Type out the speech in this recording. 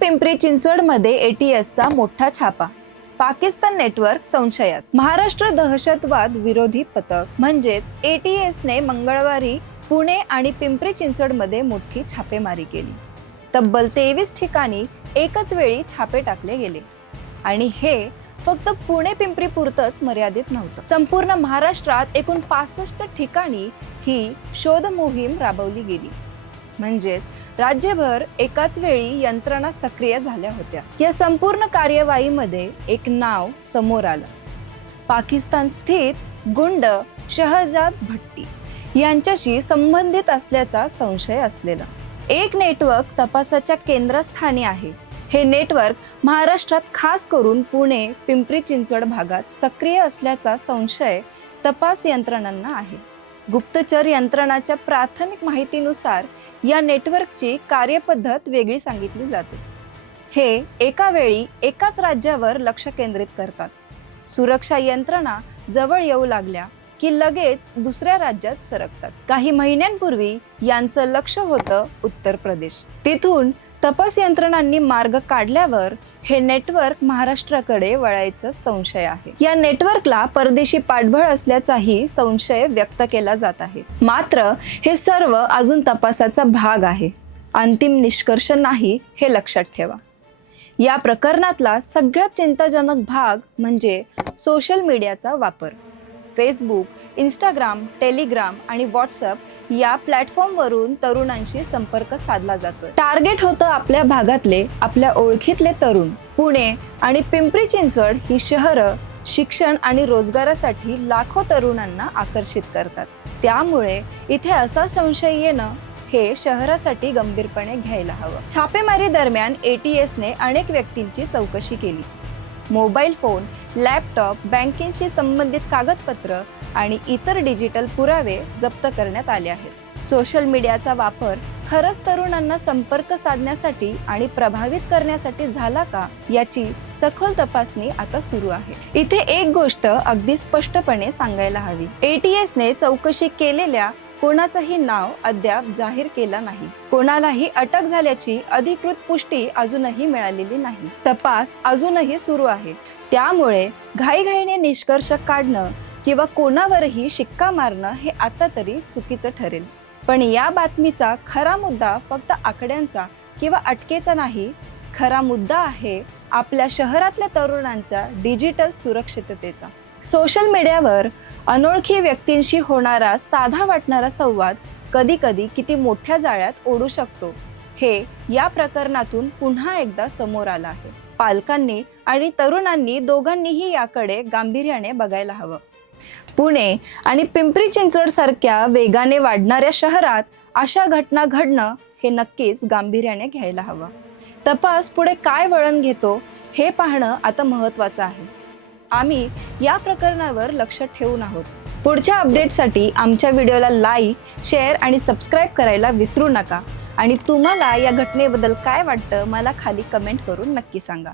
पिंपरी चिंचवडमध्ये एटीएसचा मोठा छापा, पाकिस्तान नेटवर्क संशयात। महाराष्ट्र दहशतवाद विरोधी पथक म्हणजेच एटीएसने मंगळवारी पुणे आणि पिंपरी चिंचवडमध्ये मोठी छापेमारी केली। तब्बल 23 ठिकाणी एकच वेळी छापे टाकले गेले आणि हे फक्त पुणे पिंपरी पुरतच मर्यादित नव्हतं। संपूर्ण महाराष्ट्रात एकूण 65 ठिकाणी ही शोध मोहीम राबवली गेली। म्हणजेच राज्यभर एकाच वेळी यंत्रणा सक्रिय झाल्या होत्या। या संपूर्ण कार्यवाहीमध्ये एक नाव समोर आलं, पाकिस्तान स्थित गुंड शहजाद भट्टी यांच्याशी संबंधित असल्याचा संशय असलेलं एक नेटवर्क तपासाच्या केंद्रस्थानी आहे। हे नेटवर्क महाराष्ट्रात खास करून पुणे पिंपरी चिंचवड भागात सक्रिय असल्याचा संशय तपास यंत्रणांना आहे। गुप्तचर यंत्रणाच्या प्राथमिक माहितीनुसार या नेटवर्कची कार्यपद्धत वेगळी सांगितली जाते। हे एका वेळी एकाच राज्यावर लक्ष केंद्रित करतात। सुरक्षा यंत्रणा जवळ येऊ लागल्या की लगेच दुसऱ्या राज्यात सरकतात। काही महिन्यांपूर्वी यांचं लक्ष होतं उत्तर प्रदेश। तिथून तपास यंत्रणांनी मार्ग काढल्यावर हे नेटवर्क महाराष्ट्राकडे वळायचा संशय आहे। या नेटवर्कला परदेशी पाठबळ असल्याचाही संशय व्यक्त केला जात आहे। मात्र हे सर्व अजून तपासाचा भाग आहे, अंतिम निष्कर्ष नाही हे लक्षात ठेवा। या प्रकरणातला सगळ्यात चिंताजनक भाग म्हणजे सोशल मीडियाचा वापर। फेसबुक, इंस्टाग्राम, टेलिग्राम आणि व्हॉट्सअप या प्लॅटफॉर्मवरून तरुणांशी संपर्क साधला जातो। टार्गेट होतं आपल्या भागातले, आपल्या ओळखीतले तरुण। पुणे आणि पिंपरी चिंचवड ही शहरं शिक्षण आणि रोजगारासाठी लाखो तरुणांना आकर्षित करतात। त्यामुळे इथे असा संशय येणं हे शहरासाठी गंभीरपणे घ्यायला हवं। छापेमारी दरम्यान एटीएसने अनेक व्यक्तींची चौकशी केली। मोबाईल फोन, लॅपटॉप, बँकेशी संबंधित कागदपत्र आणि इतर डिजिटल पुरावे जप्त करण्यात आले आहेत। सोशल मीडियाचा वापर खरंच तरुणांना संपर्क साधण्यासाठी आणि प्रभावित करण्यासाठी झाला का याची सखोल तपासणी आता सुरू आहे। इथे एक गोष्ट अगदी स्पष्टपणे सांगायला हवी, एटीएसने चौकशी केलेल्या कोणाचंही नाव अद्याप जाहीर केलं नाही। कोणालाही अटक झाल्याची अधिकृत पुष्टी अजूनही मिळालेली नाही। तपास अजूनही सुरू आहे। त्यामुळे घाईघाईने निष्कर्ष काढणं किंवा कोणावरही शिक्का मारणं हे आता तरी चुकीचं ठरेल। पण या बातमीचा खरा मुद्दा फक्त आकड्यांचा किंवा अटकेचा नाही, खरा मुद्दा आहे आपल्या शहरातल्या तरुणांच्या डिजिटल सुरक्षिततेचा। सोशल मीडियावर अनोळखी व्यक्तींशी होणारा साधा वाटणारा संवाद कधी कधी किती मोठ्या जाळ्यात ओढू शकतो हे या प्रकरणातून पुन्हा एकदा समोर आलं आहे। पालकांनी आणि तरुणांनी दोघांनीही याकडे गांभीर्याने बघायला हवं। पुणे आणि पिंपरी चिंचवड सारख्या वेगाने वाढणाऱ्या शहरात अशा घटना घडणं हे नक्कीच गांभीर्याने घ्यायला हवं। तपास पुढे काय वळण घेतो हे पाहणं आता महत्त्वाचं आहे। आम्ही या प्रकरणावर लक्ष ठेवून आहोत। पुढच्या अपडेटसाठी आमच्या व्हिडिओला लाईक, शेअर आणि सबस्क्राईब करायला विसरू नका। आणि तुम्हाला या घटनेबद्दल काय वाटतं मला खाली कमेंट करून नक्की सांगा।